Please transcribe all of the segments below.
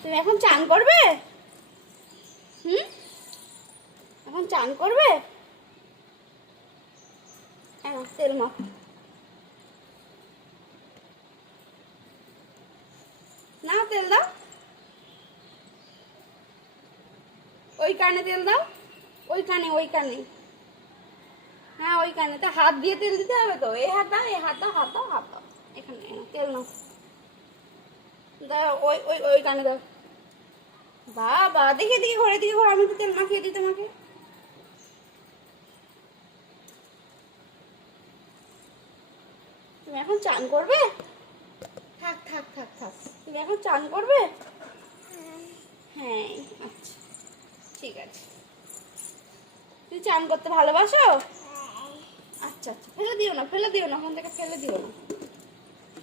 তুমি এখন চান করবে? এখন চান করবে? তেল মাখ। না তেল দাও, ওই কানে তেল দাও, ওই কানে, ওই কানে। হ্যাঁ ওই কানে। তো হাত দিয়ে তেল দিতে হবে তো। এই হাত দাও, এই হাত দাও, হাত দাও, হাত দাও। এখানে তেল নাও, দাও ওই ওই ওই কানে দাও। বাবা দেখে দিকে ঘরে, দিকে ঘরে, আমি তো তেল মাখিয়ে দিই তোমাকে। তুমি এখন চান করবে? থাক থাক থাক থাক, তুমি এখন চান করবে? হ্যাঁ আচ্ছা ঠিক আছে। তুমি চান করতে ভালোবাসো? আচ্ছা আচ্ছা, ফেলে দিও না, ফেলে দিও না, ওখান থেকে ফেলে দিও না।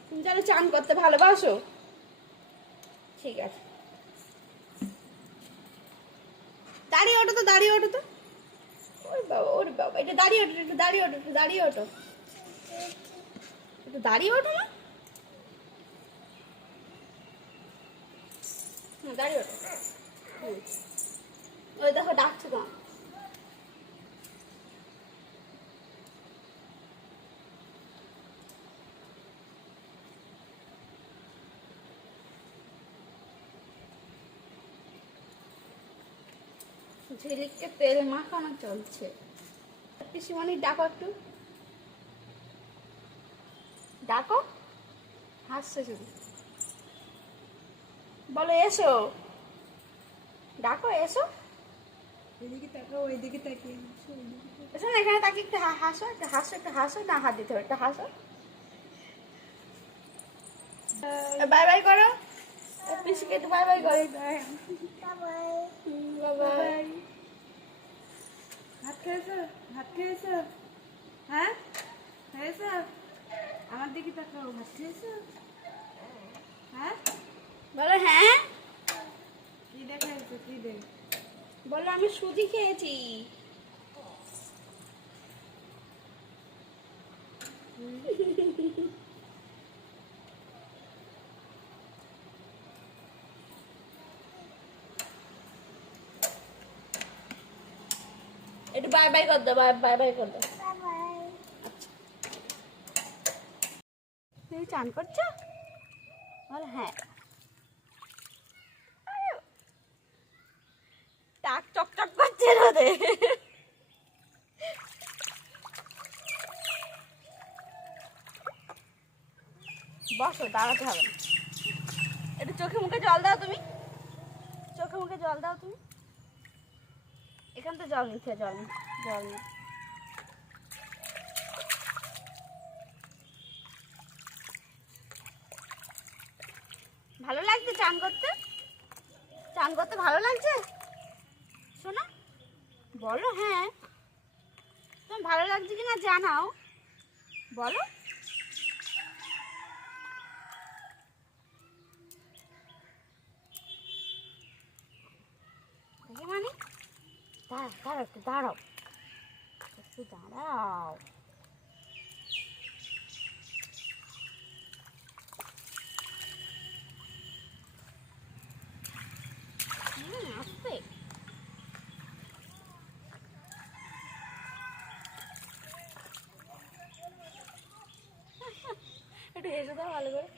তুমি জানো চান করতে ভালোবাসো? ঠিক আছে, দাঁড়িয়ে ওঠো তো, দাঁড়িয়ে ওঠো তো। ওরে বাবা, ওরে বাবা, এটা দাঁড়িয়ে ওঠো, একটু দাঁড়িয়ে ওঠো, একটু দাঁড়িয়ে ওঠো, একটু দাঁড়িয়ে ওঠো না। দাঁড়িয়ে ওঠো। ওই দেখো ডাকছে তো। ঝিলিককে তেল মাখানো চলছে। পিসিমণি ডাকো একটু, ডাকো। হাসছে শুধু। বলো এসো, ডাকো এসো। এদিকে তাকাও, ওইদিকে তাকিয়ে এসো না, এখানে তাকে একটু হাসো, একটু হাসো, একটু হাসো। না হাত দিতে হবে, একটু হাসো। বাই বাই করো, পিসিকে একটু বাই বাই করো। বাই। ভাত খেয়েছো? ভাত খেয়েছো? হ্যাঁ খেয়েছো? আমার দিকে তাকাও, ভাত খেয়েছো? হ্যাঁ বলো হ্যাঁ। কি দেখাইছো? কি দেখ? বলো আমি সুজি খেয়েছি। একটু বাই বাই কর দাও, বাই বাই বাই কর দাও। আচ্ছা, তুমি চান করছো? বলো হ্যাঁ। টাক চকচক করছে রোদে। বসো, দাঁড়াতে হবে না। একটু চোখে মুখে জল দাও তুমি, চোখে মুখে জল দাও তুমি। এখান তো জল নিচ্ছে, জল নি, জল নি। ভালো লাগছে চান করতে? চান করতে ভালো লাগছে শোনা? বলো হ্যাঁ। তোমার ভালো লাগছে কিনা জানাও, বলো। মানে দাঁড়াও, দাঁড়াও, একটু দাঁড়াও, একটু দাঁড়াও। আসবে। একটু হেসে দাও ভালো করে।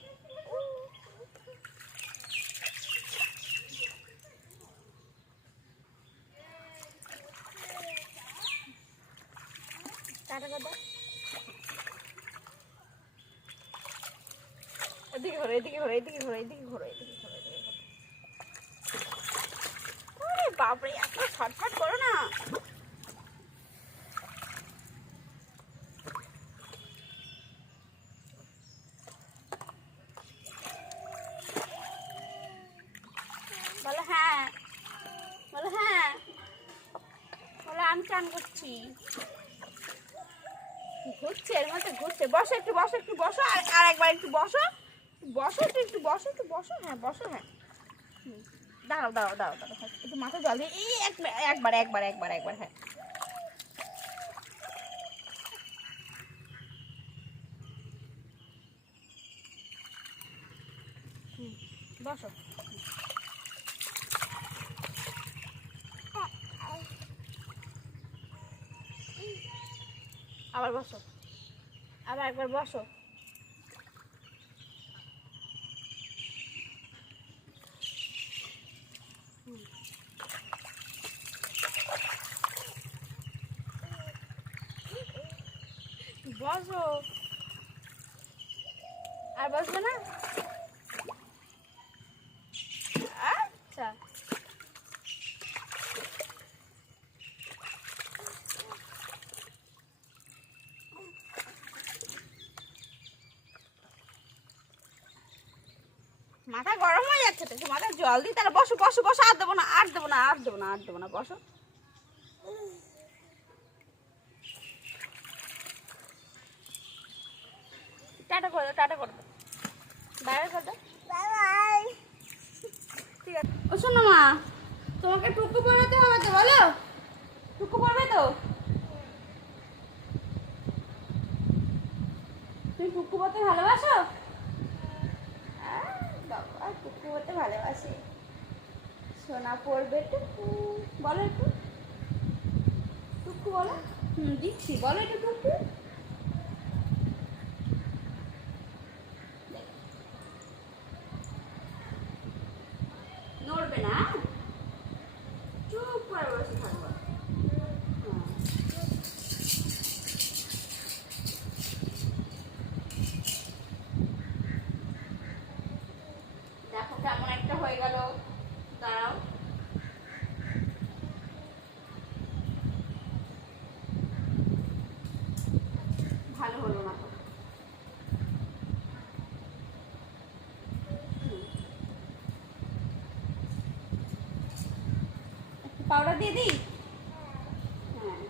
টাটা কথা। এদিকে ঘোরো, এদিকে ঘোরো, এদিকে ঘোরো, এদিকে ঘোরো, এদিকে ঘোরো, এদিকে ঘোরো। ওরে বাপরে, এত ছটফট করো না। বলো হ্যাঁ, বলো হ্যাঁ, বলো আমি চান করছি। ঘুরছে, এর মধ্যে ঘুরছে। বসো একটু, বসো একটু, বসো। আর একবার একটু বসো, বসো একটু, একটু বসো, একটু বসো। হ্যাঁ বসো, হ্যাঁ। দাঁড়াও দাঁড়াও দাঁড়াও দাঁড়াও, হ্যাঁ একটু মাথা জল দিয়ে এই একবার একবার একবার একবার, হ্যাঁ। বসো। আবার বসো, আবার একবার বসো। বসো, আর বসবে না? আচ্ছা, মাথা গরম হয়ে যাচ্ছে তো, মাথায় জল দিই। তাহলে বসো বসো বসো, আর দেবো না আর দেবো না আর দেবো না আর দেবো না, বসো। টাটা করে দাও, টাটা করে দাও, বাইরে করে দাও। ঠিক আছে। ও শোনো মা, তোমাকে টুকু পড়াতে হবে তো, বলো টুকু পড়বে তো? তুমি টুকু পড়তে ভালোবাসো? বাবা টুকু পড়তে ভালোবাসে। সোনা পড়বে টুকু, বলো একটু টুকু বলো। দিচ্ছি, বলো একটু টুকু। নড়বে না, চুপ করে বসে থাকবো। দেখো কেমন একটা হয়ে গেল, দাঁড়াও। ভালো হলো না তো। একটু পাউডার দিয়ে দিই। হ্যাঁ,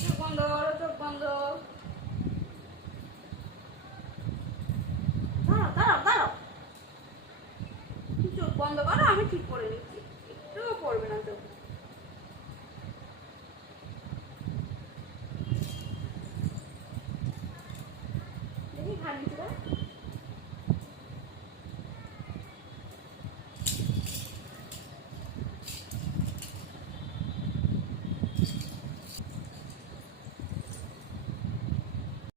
চোখ বন্ধ করো, চোখ বন্ধ। দাঁড়াও দাঁড়াও দাঁড়াও, চোখ বন্ধ করো, আমি ঠিক করে নিচ্ছি, একটুও পড়বে না চোখ।